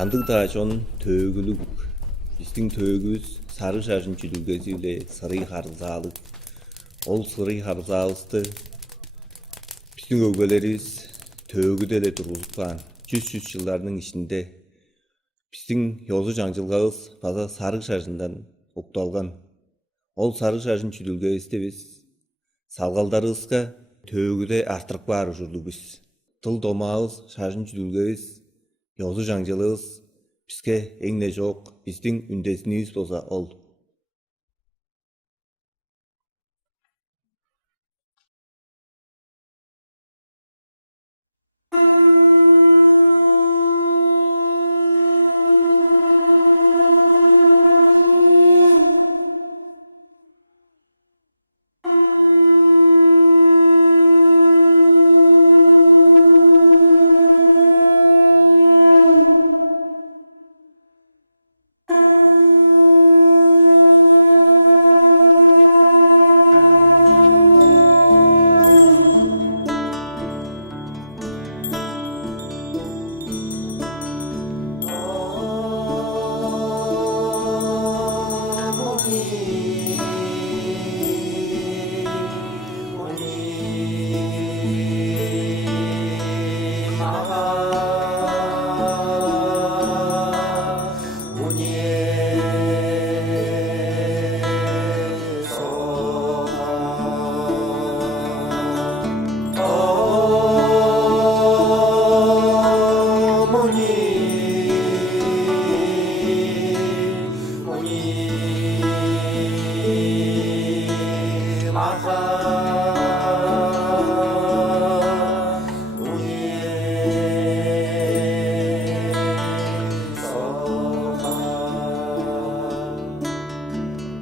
Sandık taşon töөгүлүк. Биздин төөгүбүз сары шашын чүлүлгөсү эле сырый харзаалык. Ол сырый харзаабызды биздин өгбөлөрүбүз төөгүдө эле тургузупкан. Жүз жылдардын ичинде биздин Йозу жаңжылгабыз база сары шашындан укталган. Ол сары шашын чүлүлгөбүздү биз салгалдарыбызга төөгүдө арттырып баар ушурдубуз. Тыл домаабыз, шашын чүлүлгөбүз, Йозу жаңжылыбыз бизге эң эле жок биздин үндесинибиз болсо ол.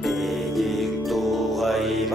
Benedicto Rei